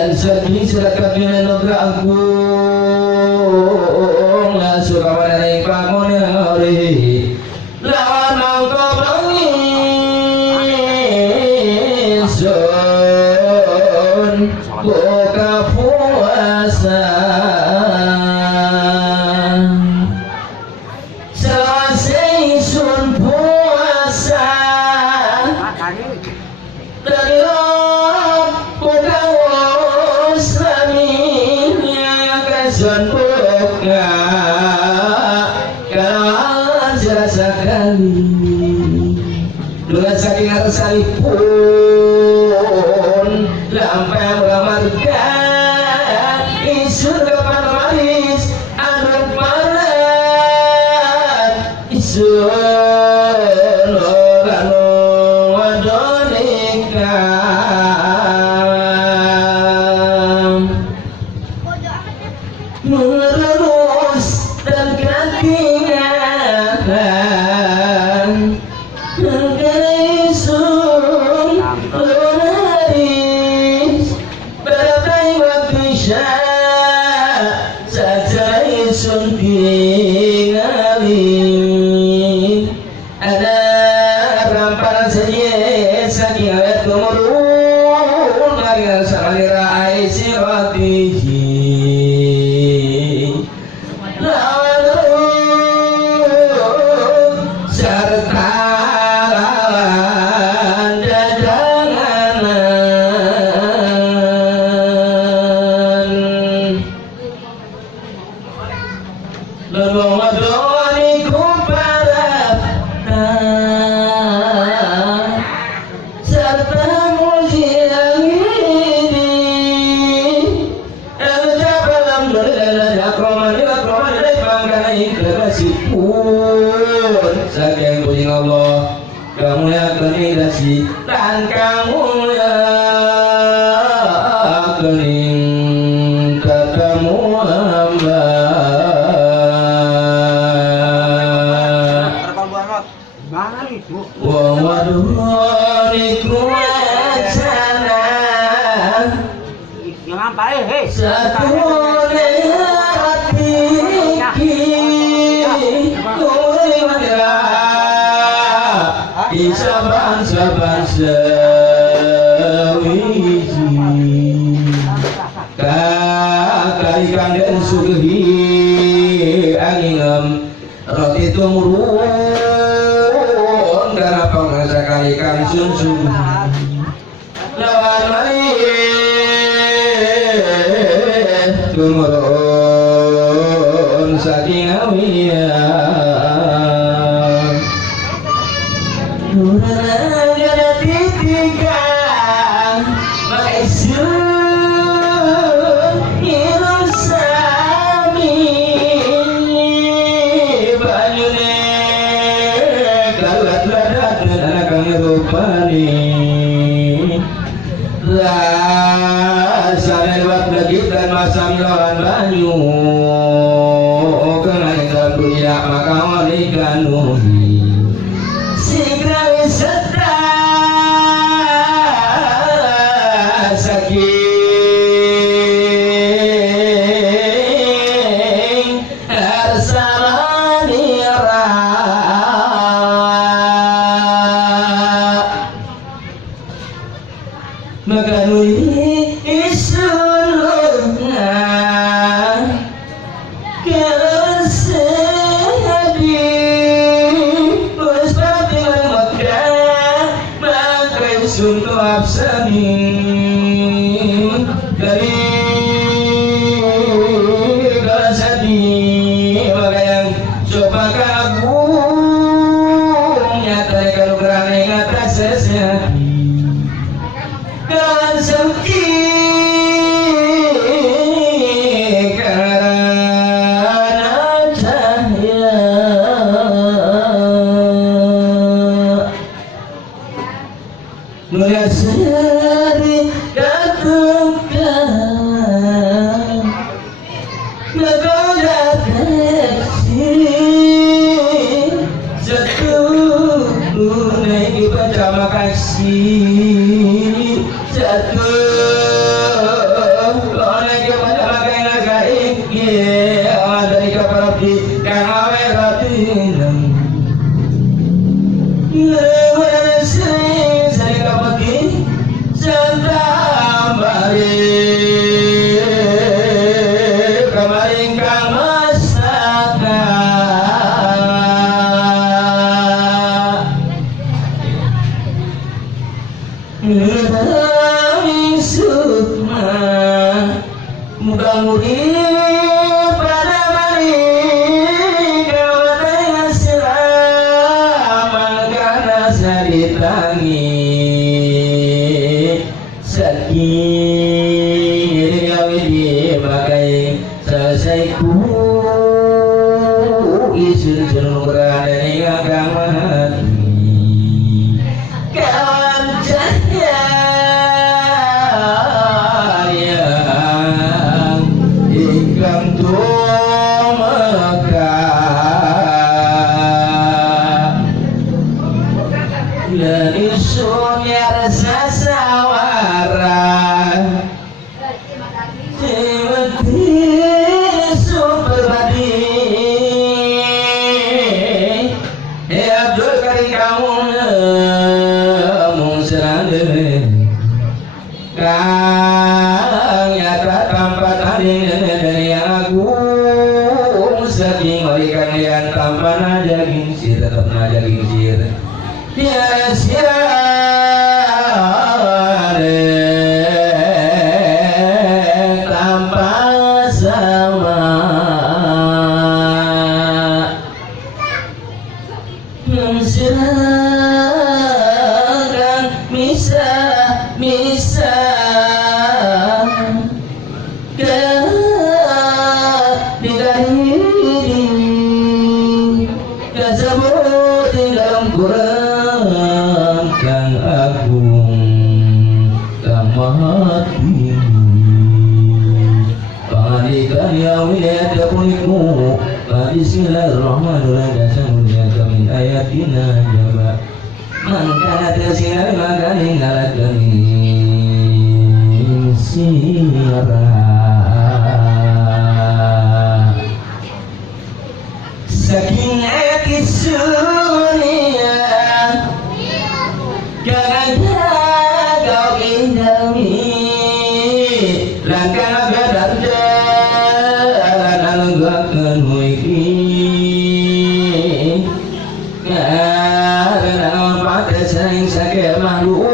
dan sedih selekatnya negara agung la surawana ing pangone ori lawan mangko bengi sun buka puasa selesai sun puasa dari sun buka kawan serasa kali dengan saking atas sekalipun lampai mengamarkan isun kapan manis anak parat isun orang wadonikam menerus dan ketinggalan isun lunaris beratai waktu saja isun tinggalin ada ramparan saja saking awet kemurun marilah samalira aisi ratihi saking puji Allah kamu yang kenidasi dan kamu yang kening katamu hamba wa wadhaniku wajana satu saban-saban sewiji kakaikan dan sugehi angingem roti tumurun karena pengrasa kalikan sun lawan main tumurun saking awiyah masang lawan banyu kenaikan dunia maka walikan nuhi segera wisata saking arsalanira maka nuhi isun Yes. 'Cause kemarin kang mastaka Ngedaling sukma mudah-mudi pada mari kawadaya selama karena saditangi sakit awidi pakai selesai ku isun jenung berada di agama kawan cahaya yang ingkang tumeka dan isunya rasa sawara Kang nyata tanpa tadi dari agung saking orikan yang tanpa naja gingsir tetap naja gingsir tiada siade tanpa sama mensilakan misa kasabut dalam Quran kang agung kang maha tinggi pangadikan ya wilayah punikmu bismillahirrahmanirrahim dasar mulia min ayatina jaba mangkana tersinar maka ninggalat kami saking ayat isunia karena kau indami langkah gadanda nalunggakan muiki karena pada sering sakit malu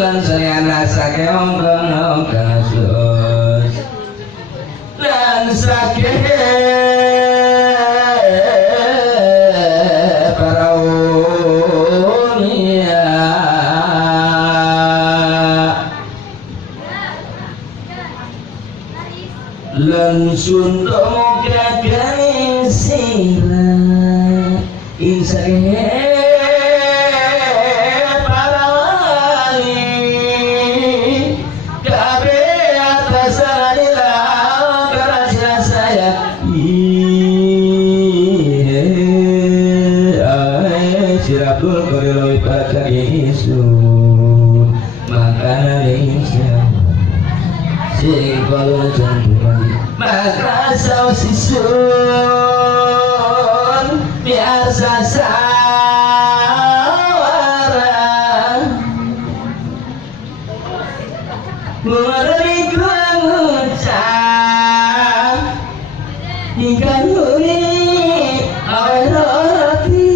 dan sering sakit ongkang kasus dan sakit langsung tomoga garing sila insake para wali kabe atas adila karena sila saya sirabul koreloi baca isun makanan insya sing kalau jangan maka saus isun biasa sawara murni mengucap ikan uni awal roti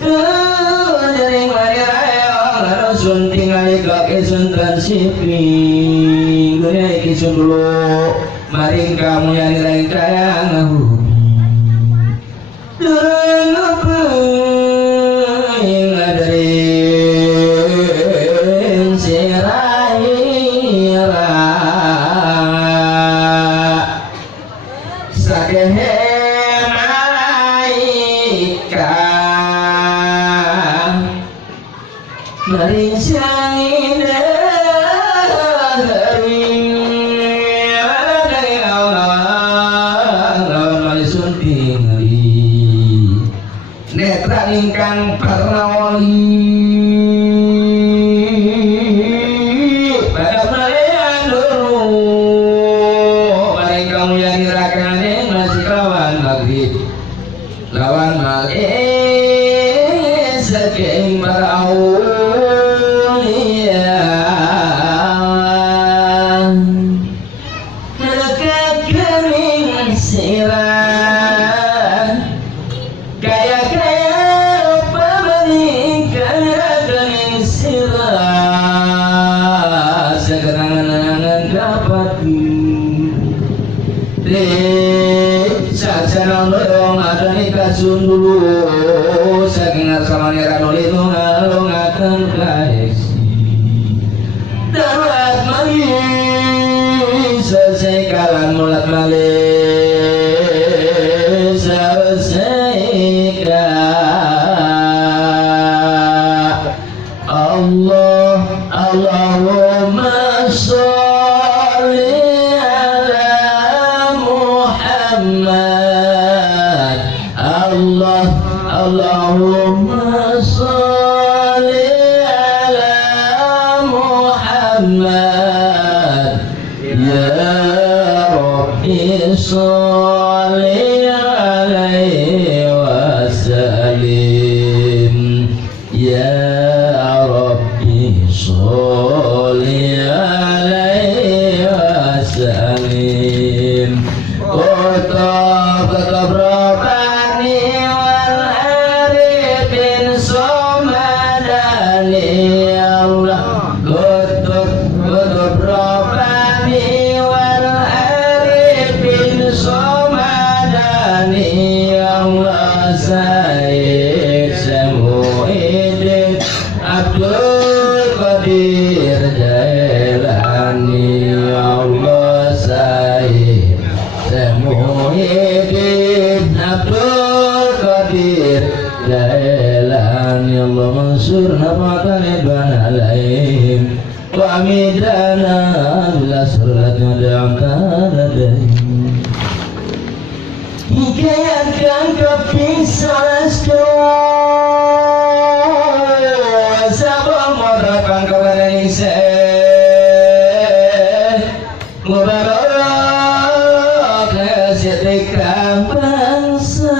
tuh jaring mariayo lalu sunting ali kaki suntan siping dunia ikisun dulu maring kamu yang nilai kaya ngahu durung apa yang dari siraira sakehe malaikat maring siang indah netra ingkang parawali pada malian dulu paling kamu yang dirakane masih lawan maghrib lawan maghrib saking para awliya di saksana loyong adani kasun dulu saking asamane ranoli ngalungaken kaesi darat mali selesai kalan mulat malih selesai Allah Allahumma sholli ala Muhammad Allah Allahumma sholli ala Muhammad ya Rabbi sholli alaihi wasallim ya Sholli alaihi wasallim Kutub Rabbani wal arifin somadani Allah Kutub Rabbani wal arifin somadani Allah Sayyid Samu'idin Abdul Qadir Jailani Allah Sayyid Muhyiddin Abdul Qadir Jailani Allah mansurna maqaniban alaihim wa amidana bila surat madamkan alaihim hikayatkan kepisah Mubarak setrika bangsa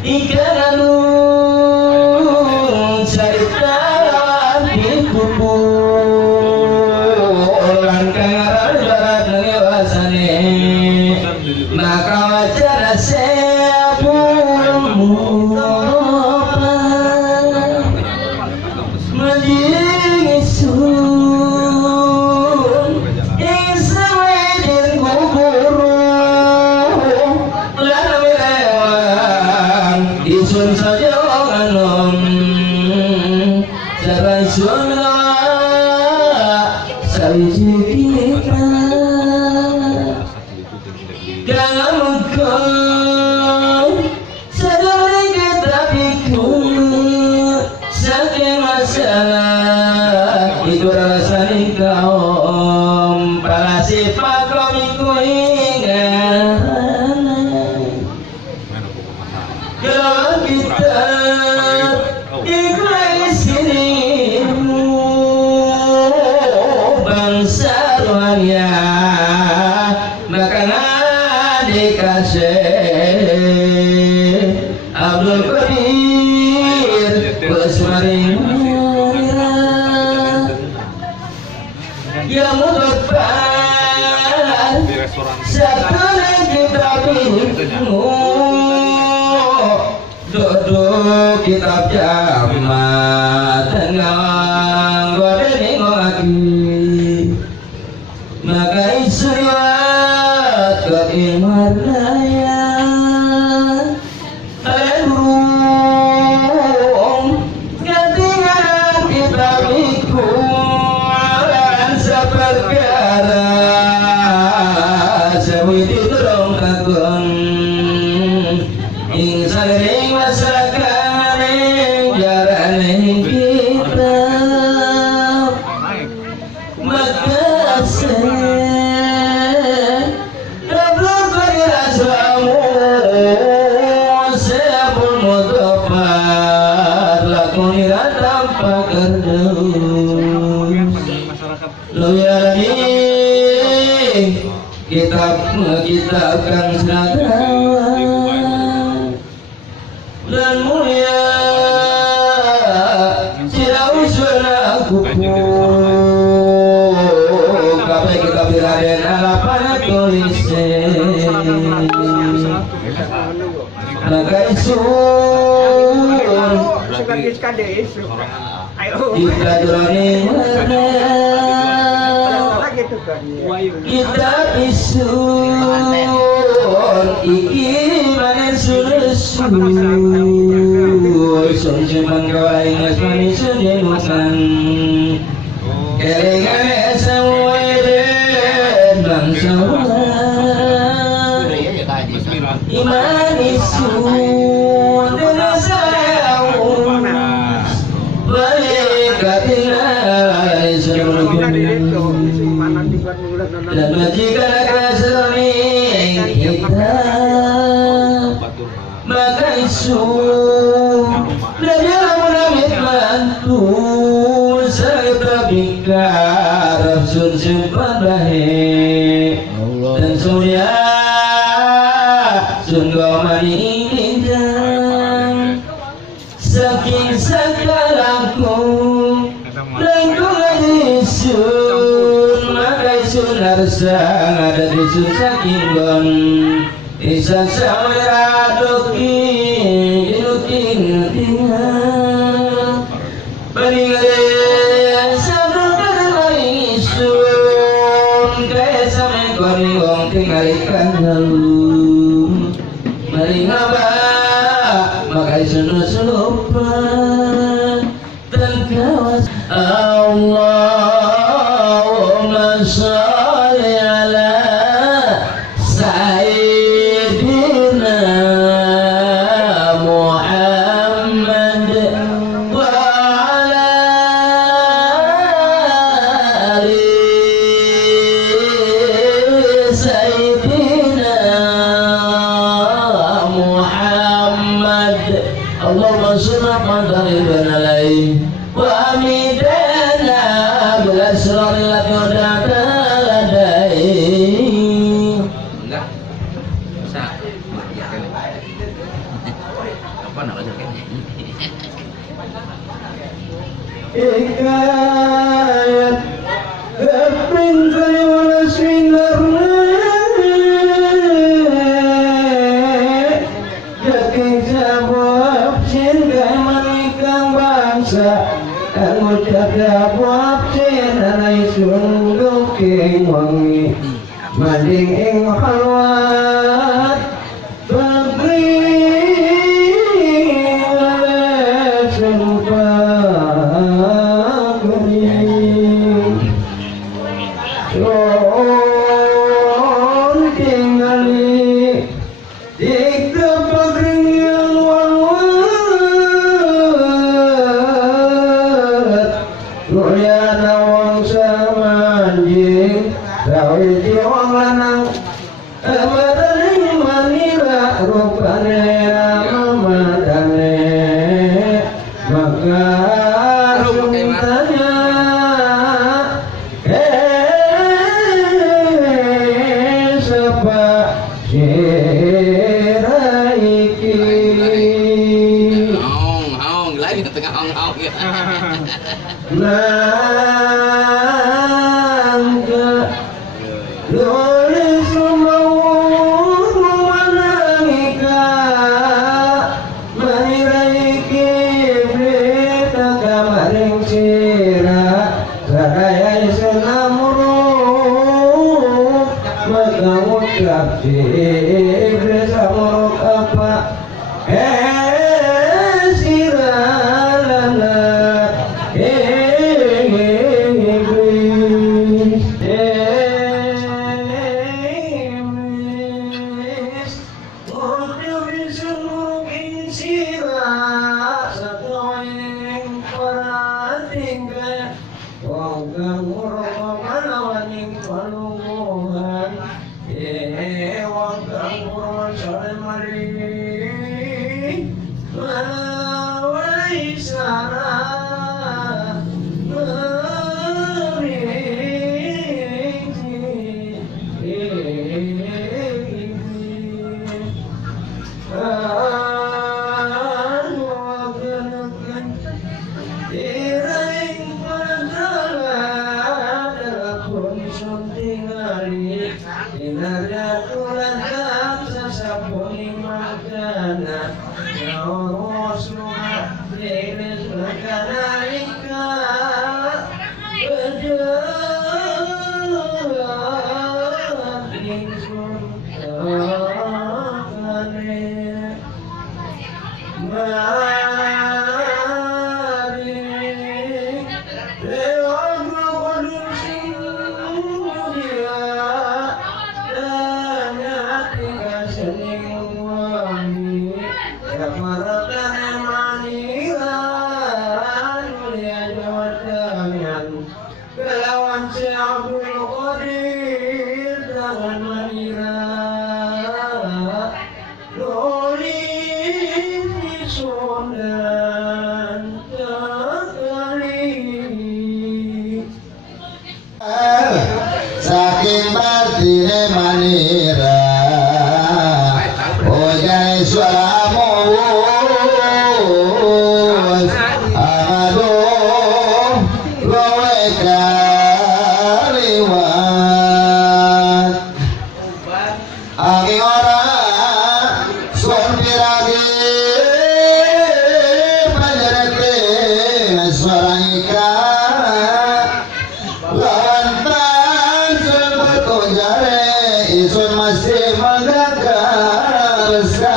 ikan alun cerita di kuburan kangaran barat ngewasane maka wajah sepuluh isun saja anom sarasuna sawijika dalam kau sadari kita pikul sakit masalah itu rasanya kaum para sifat komiku ingat kalau kita ikhlas dirimu bangsa dunia maka dikasih Abdul Qadir Besmaring yang mudapan satu lagi tabimu duduk kitab jamat tengah godeni ngaki maka isriwat ke Himalaya burung ketinggalan kitab iku dan seperkara sewidi terong kakun ing saling masyarakat jarane kita makasih Rabbul Qadirasamu sebul mutafat lakunira tanpa kerdus loyalani kitabkan seragam dan mulia tidak usah kuku kabeh kita biraden alapan tulisnya maka isun kita jurani kita isun iki manis sun simpan kawai ngas manis sunemukan kelingan esaweden bangsa iman isun dan sayang balik katingan seluruh dan majikan kasami kita maka isun dan dalam menamit mantu serta bingkar sun simpan bahe dan surya sun gomani injang saking sakalangku langku isun maka isun harsang ada di sun saking gon isan samira doki inuking tinggal peninggalin sabun dari isun kaya samay koningong tingalikan halu maring aba makay sunod-sunupan dan kawas Allahumma sholli ala Sayyidina Muhammad wa ala ali Sayyidina Muhammad Allahumma sholli alaihi wa amidana bil asrar lati udaka ladai enggak bisa apa namanya hikayat keping kali wala sinarna yakin jawab cinta manikang bangsa kang ucap jawab cinta nai sungguh king wangi mading ing halwat bagri wala sumpah geni son tingali dikta bagri yang walwat royana wang samanjing rawi jiwang lanang amadaning manila rupane mamadane maka suntanya sapa siraiki ong lagi tengah ong nangka nulis rumahmu manangika maniraiki berita kamaring sira saraya isenamuruk maka ngucap iblis amuruk apa siralana Abdul Qadir dengan manira Loli Sundan Tekali saking batine manira ojai suaramu amado loe kaliwat angin ora son piragi panjarete suara ikan lantan sebatu jare isun masih menggagarsa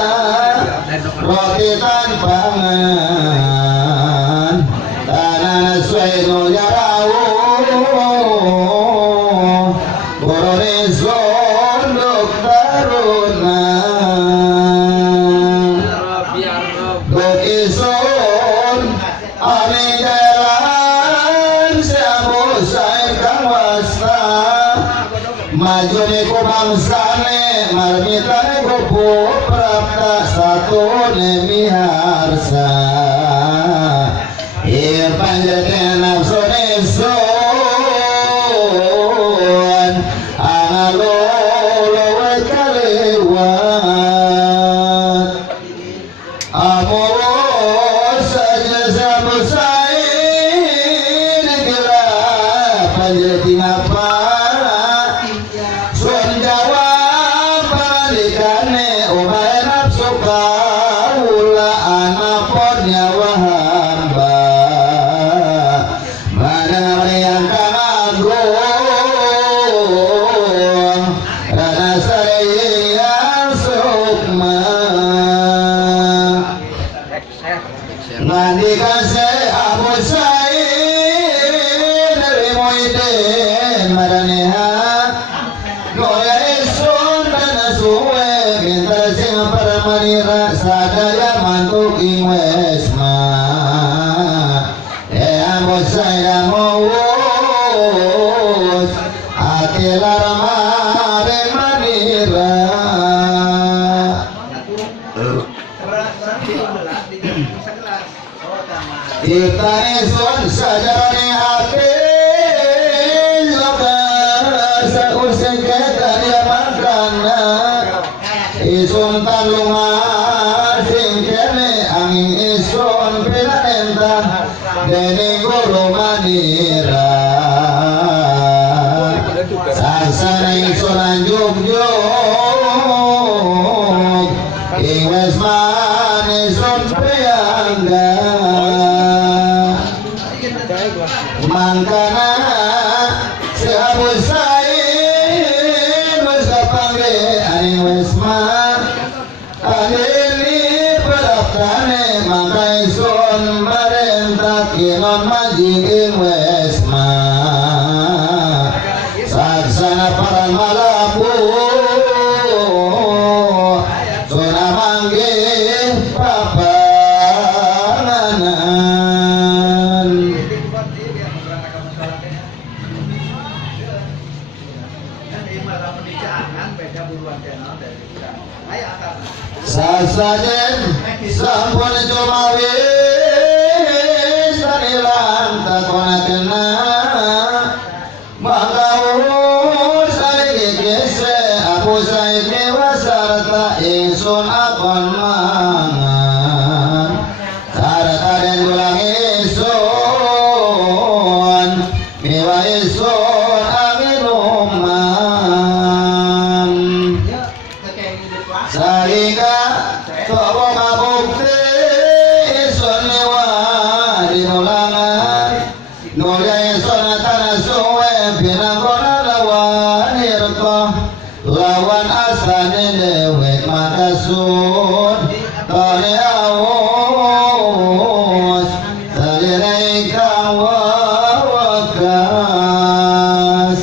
roti tanpa ngan tanah sesuai nulia rau borone sondok taruna dok isun ane jalan seamu sae kang wasta maju ni ku bangsane marmitane ku prapta satu nemiharsa iya panjatnya nafsu nesun angalolo kaliwat amor saja samusain gila panjati ngapa sun jawab balikane umay nafsu kaula anapon nyawa hamba mana yang kamagung rana saya sukma ngandikan abu sain dari moiden maraneha goya isun dan suwe minta sing permanira sadaya mantuk ingwesma abu sain mawus atilar mare manira kita isun sajarane hati loka sauseng kedania makana isun talunga sing kene angin isun pinanenta dene guru manira sasana isun anjuk-juk ingwes man isun priangga mangkana siabu sain wasapangge ani wesma anili peraktane mangkai sun marenta kinon majing wesma saksana paran malabu suna mangge papanganan sasajen sampun cumawis tanilang takona kena mangkau saiki kese aku saiki wasarta ingsun akon mangan sarta den gulang isun miwa isun aminuman sehingga tobo mabukti isun miwa dinulangan nulia isun tanah suwe pinanggona lawan irko lawan asane dewek makasun tone awus talirai kawawakas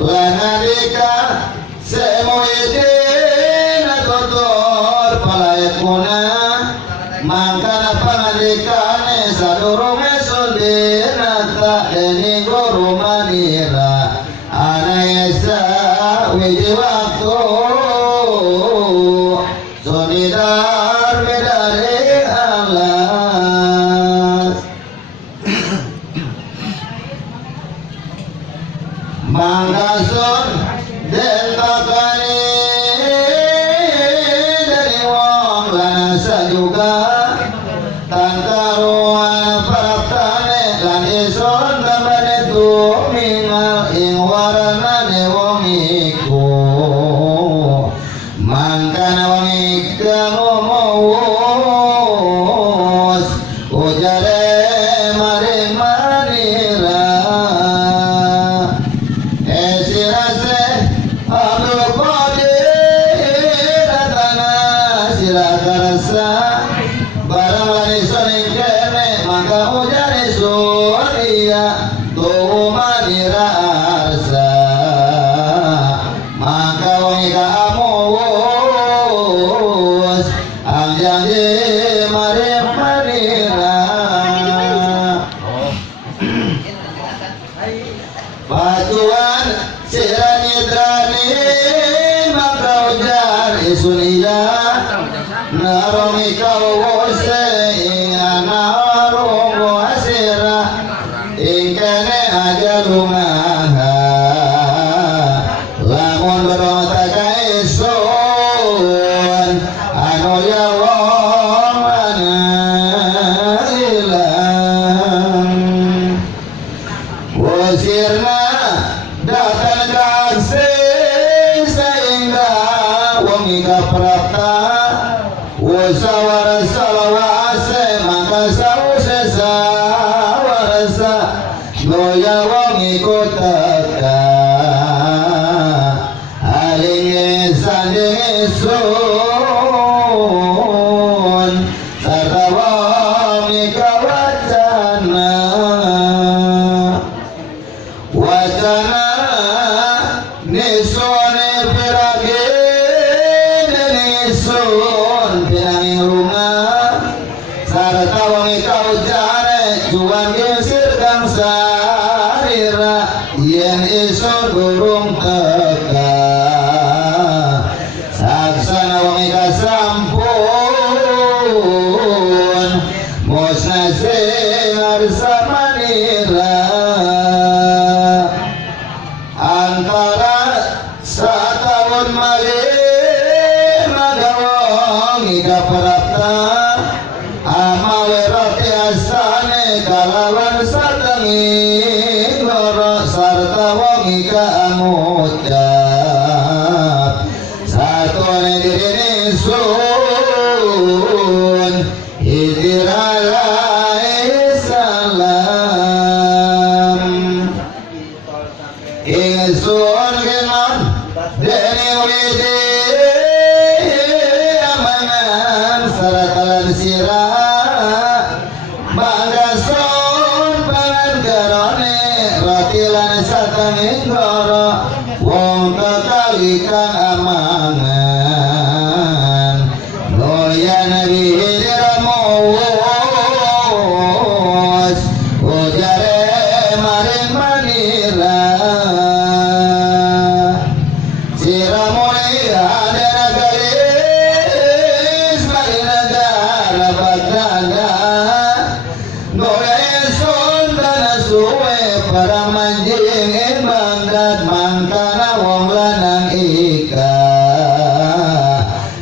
lanadika semuidin kotor palayakuna mangkana pangandikane sadurunge sundinata deni guru manira wiji waktu sonidar medari alas manggasun den takani dari wong lanasa juga tan karuan paraptane lan ison tamane tumingal ing waranane wong iku mangkana wong iku ngomos ujare maring manira esirase abdul qadir datana silakarasa barang lani soning kene maka ujare surya tuh manira arsa maka wong ika amus ang janji maring manira batuan siranidrani maka ujar isun iya narong ikaw wose ingana rungo asira ingkane aja lumaha lamun berota kaisun anu yawong mana ilang wasirna datang kasih sehingga wong ika prapta wasawara salawase maka sause sawarasa noya wong iku teka alinge sanding isun sarta wong ika wacana wacana nisone piragi nisun piranging rumah sarta wong ika ujare juan gisir kang sarira yen isun durung teka saksana wong ika sampun musna sing arsa manira antara setahun malih magawong ika prapta amawe roti asane kalawan satengi loro sarta wong ika ngucap satune diri sun idiralai salam ingsun kenon deni widi amangan saratalan sirah banggason pangan garone rotilan satenging goro wong kekalikan amangan doyan bihiramus ujare maring manira siramuni adana garis maring negara bagdada noya sondana suwe para manjing imangkat mangkana wong lanang ika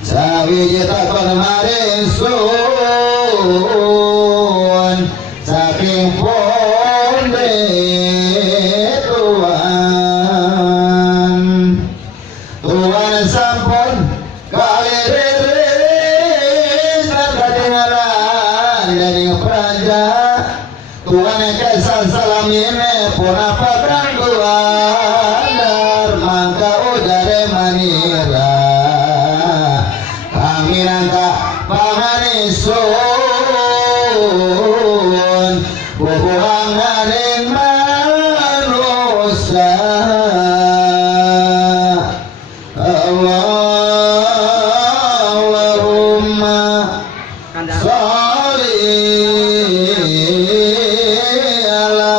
sawiji takon maring sun saking ponde tuan sampun kaliris dan ketinggalan dari praja tuan kesan salamine pun apa gangguan mangka udare manira kami nangka panganisun bubuhanganing manusia Allahumma sholli ala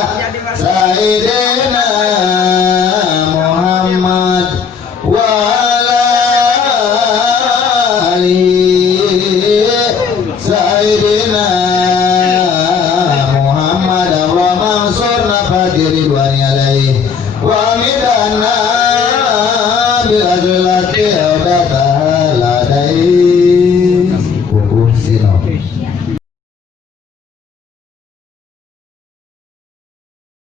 sayyidina Muhammad bani alaihi wa midana bil ajri